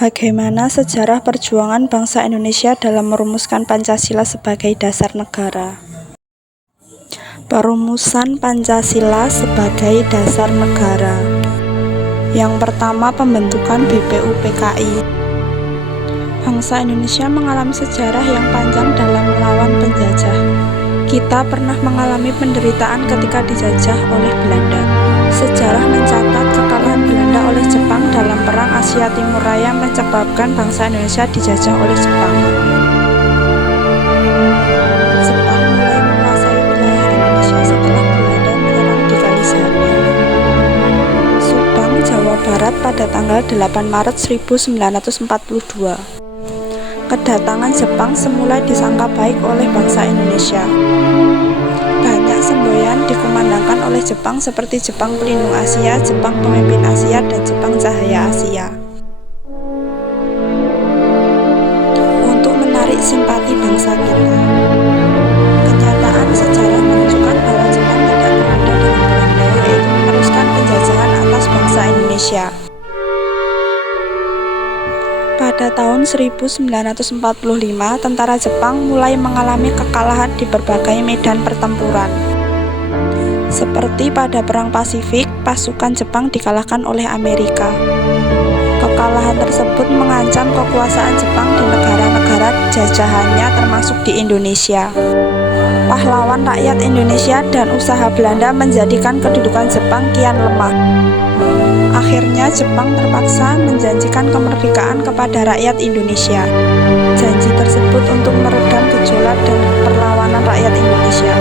Bagaimana sejarah perjuangan bangsa Indonesia dalam merumuskan Pancasila sebagai dasar negara? Perumusan Pancasila sebagai dasar negara. Yang pertama, pembentukan BPUPKI. Bangsa Indonesia mengalami sejarah yang panjang dalam melawan penjajah. Kita pernah mengalami penderitaan ketika dijajah oleh Belanda. Sejarah mencatat kekalahan Belanda oleh Jepang dalam Perang Asia Timur Raya menyebabkan bangsa Indonesia dijajah oleh Jepang. Jepang mulai menguasai wilayah Indonesia setelah Belanda menyerang di Kali Sari, Subang, Jawa Barat pada tanggal 8 Maret 1942. Kedatangan Jepang semula disangka baik oleh bangsa Indonesia. Banyak semboyan dikumandangkan oleh Jepang seperti Jepang Pelindung Asia, Jepang Pemimpin Asia, dan Jepang Cahaya Asia. Untuk menarik simpati bangsa kita, kenyataan sejarah menunjukkan bahwa Jepang tidak berbeda dengan Belanda, yaitu meneruskan penjajahan atas bangsa Indonesia. Pada tahun 1945, tentara Jepang mulai mengalami kekalahan di berbagai medan pertempuran. Seperti pada Perang Pasifik, pasukan Jepang dikalahkan oleh Amerika. Kekalahan tersebut mengancam kekuasaan Jepang di negara-negara jajahannya termasuk di Indonesia. Pahlawan rakyat Indonesia dan usaha Belanda menjadikan kedudukan Jepang kian lemah. Akhirnya Jepang terpaksa menjanjikan kemerdekaan kepada rakyat Indonesia. Janji tersebut untuk meredam gejolak dan perlawanan rakyat Indonesia.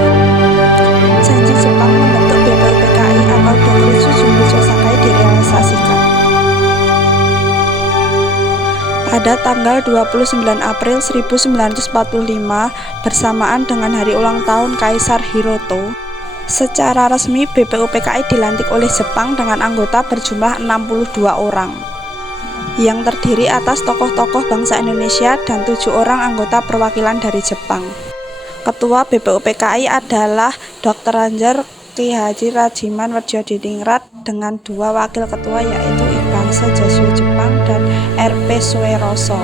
Janji Jepang membentuk BPUPKI atau Dokuritsu Jumbucho Sakai direalisasikan. Pada tanggal 29 April 1945, bersamaan dengan hari ulang tahun Kaisar Hiroto, secara resmi BPUPKI dilantik oleh Jepang dengan anggota berjumlah 62 orang, yang terdiri atas tokoh-tokoh bangsa Indonesia dan 7 orang anggota perwakilan dari Jepang. Ketua BPUPKI adalah Dr. Ranger Ki Haji Rajiman Wedjodiningrat dengan 2 wakil ketua yaitu Irbang Sejasio Jepang dan R.P. Sueroso.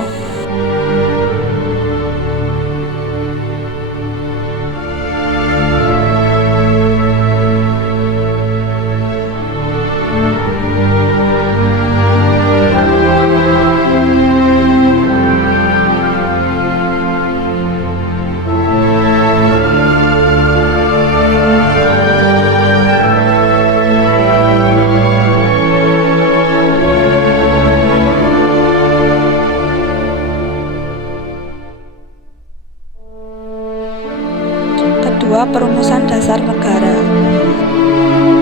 Kedua, perumusan dasar negara.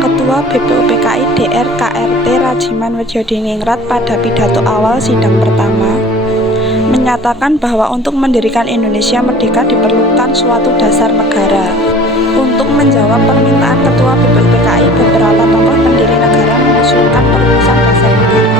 Ketua BPUPKI Dr. KRT Rajiman Wedjodiningrat pada pidato awal sidang pertama menyatakan bahwa untuk mendirikan Indonesia merdeka diperlukan suatu dasar negara. Untuk menjawab permintaan Ketua BPUPKI, beberapa tokoh pendiri negara mengusulkan perumusan dasar negara.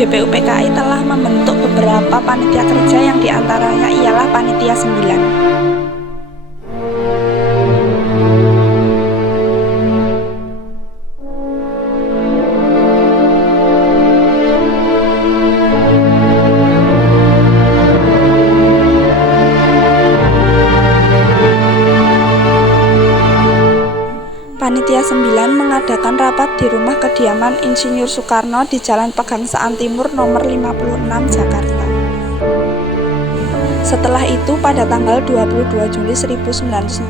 BPUPKI telah membentuk beberapa panitia kerja yang diantaranya ialah Panitia 9. Panitia 9 mengadakan rapat di rumah kediaman Insinyur Soekarno di Jalan Pegangsaan Timur nomor 56 Jakarta. Setelah itu pada tanggal 22 Juli 1945,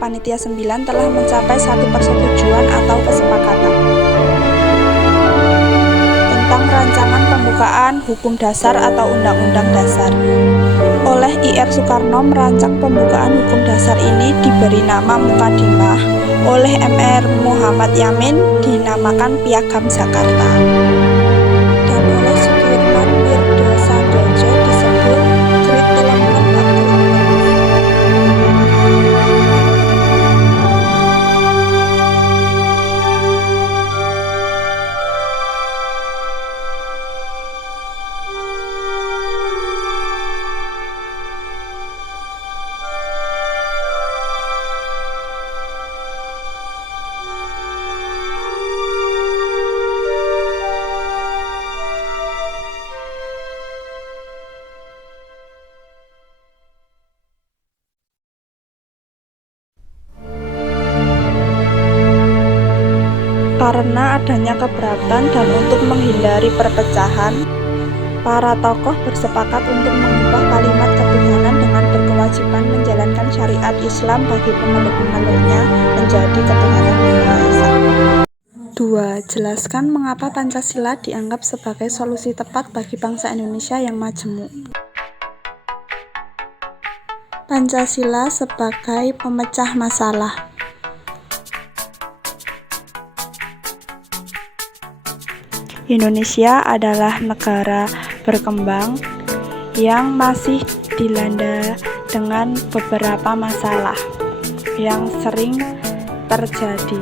Panitia 9 telah mencapai satu persetujuan atau kesepakatan tentang rancangan pembukaan hukum dasar atau Undang-Undang Dasar. Oleh Ir Soekarno, merancang pembukaan hukum dasar ini diberi nama Mukadimah, oleh Mr. Muhammad Yamin dinamakan Piagam Jakarta, dan oleh Sudirman Wirdosandojo disebut Great Development Agreement. Karena adanya keberatan dan untuk menghindari perpecahan, para tokoh bersepakat untuk mengubah kalimat ketuhanan dengan berkewajiban menjalankan syariat Islam bagi pemeluk-pemeluknya menjadi ketuhanan yang Maha Esa. 2. Jelaskan mengapa Pancasila dianggap sebagai solusi tepat bagi bangsa Indonesia yang majemuk. Pancasila sebagai pemecah masalah. Indonesia adalah negara berkembang yang masih dilanda dengan beberapa masalah yang sering terjadi.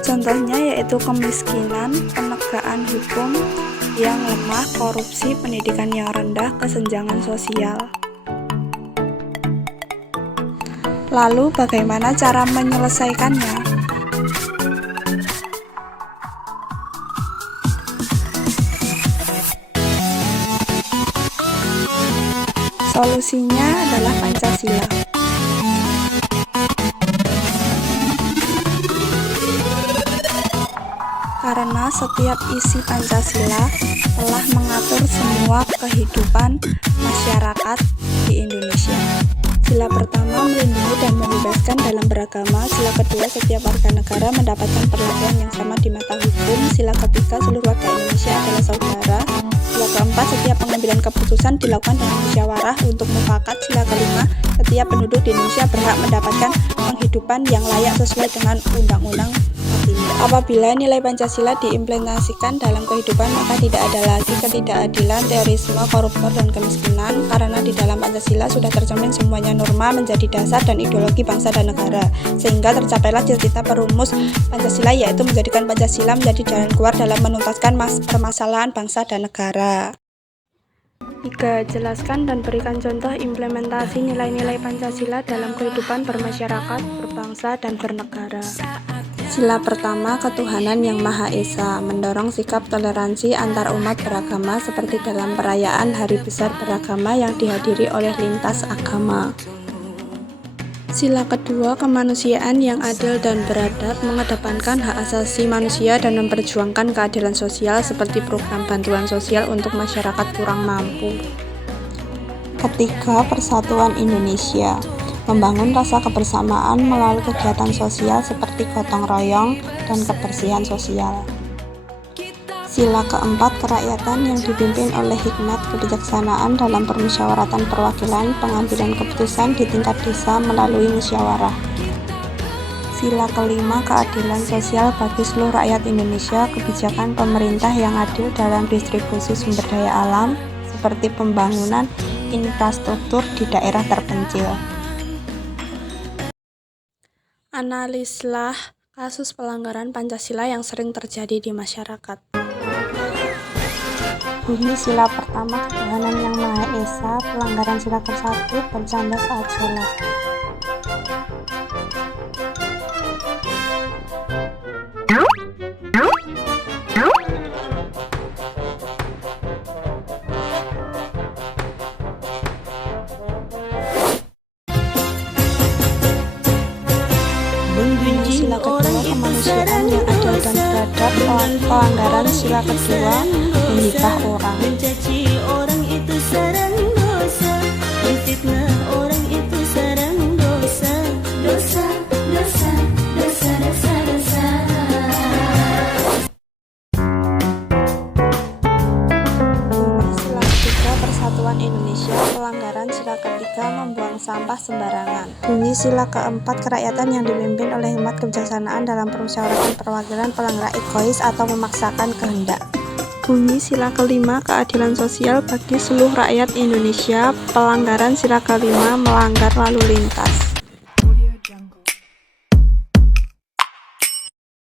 Contohnya yaitu kemiskinan, penegakan hukum yang lemah, korupsi, pendidikan yang rendah, kesenjangan sosial. Lalu bagaimana cara menyelesaikannya? Solusinya adalah Pancasila. Karena setiap isi Pancasila telah mengatur semua kehidupan masyarakat di Indonesia. Sila pertama melindungi dan membebaskan dalam beragama. Sila kedua, setiap warga negara mendapatkan perlakuan yang sama di mata hukum. Sila ketiga, seluruh warga Indonesia adalah saudara. Sila keempat, setiap pengambilan keputusan dilakukan dengan musyawarah untuk mufakat. Sila kelima, setiap penduduk di Indonesia berhak mendapatkan penghidupan yang layak sesuai dengan Undang-Undang. Apabila nilai Pancasila diimplementasikan dalam kehidupan, maka tidak ada lagi ketidakadilan, terorisme, koruptor, dan kemiskinan, karena di dalam Pancasila sudah tercermin semuanya norma menjadi dasar dan ideologi bangsa dan negara, sehingga tercapailah cita-cita perumus Pancasila, yaitu menjadikan Pancasila menjadi jalan keluar dalam menuntaskan permasalahan bangsa dan negara. 3. Jelaskan dan berikan contoh implementasi nilai-nilai Pancasila dalam kehidupan bermasyarakat, berbangsa, dan bernegara. Sila pertama, ketuhanan yang Maha Esa, mendorong sikap toleransi antar umat beragama seperti dalam perayaan Hari Besar Beragama yang dihadiri oleh lintas agama. Sila kedua, kemanusiaan yang adil dan beradab, mengedepankan hak asasi manusia dan memperjuangkan keadilan sosial seperti program bantuan sosial untuk masyarakat kurang mampu. Ketiga, persatuan Indonesia, membangun rasa kebersamaan melalui kegiatan sosial seperti gotong royong dan kebersihan sosial. Sila keempat, kerakyatan yang dipimpin oleh hikmat kebijaksanaan dalam permusyawaratan perwakilan pengambilan keputusan di tingkat desa melalui musyawarah. Sila kelima, keadilan sosial bagi seluruh rakyat Indonesia, kebijakan pemerintah yang adil dalam distribusi sumber daya alam seperti pembangunan infrastruktur di daerah terpencil. Analislah kasus pelanggaran Pancasila yang sering terjadi di masyarakat. Bunyi sila pertama, ketuhanan yang Maha Esa. Pelanggaran sila ke-1, bercanda saat sholat. Bunyi sila kedua, kemanusiaan yang adil dan beradab. Pelanggaran sila kedua, menghibah orang. Mencaci orang itu sarang dosa, menfitnah orang itu sarang dosa, dosa, dosa, dosa, dosa, dosa. Bunyi sila ketiga, persatuan Indonesia. Pelanggaran sila ketiga, membuang sampah sembarangan. Bunyi sila keempat, kerakyatan yang dipimpin oleh hikmat kebijaksanaan dalam permusyawaratan perwakilan. Pelanggaran egois atau memaksakan kehendak. Bunyi sila kelima, keadilan sosial bagi seluruh rakyat Indonesia. Pelanggaran sila kelima, melanggar lalu lintas.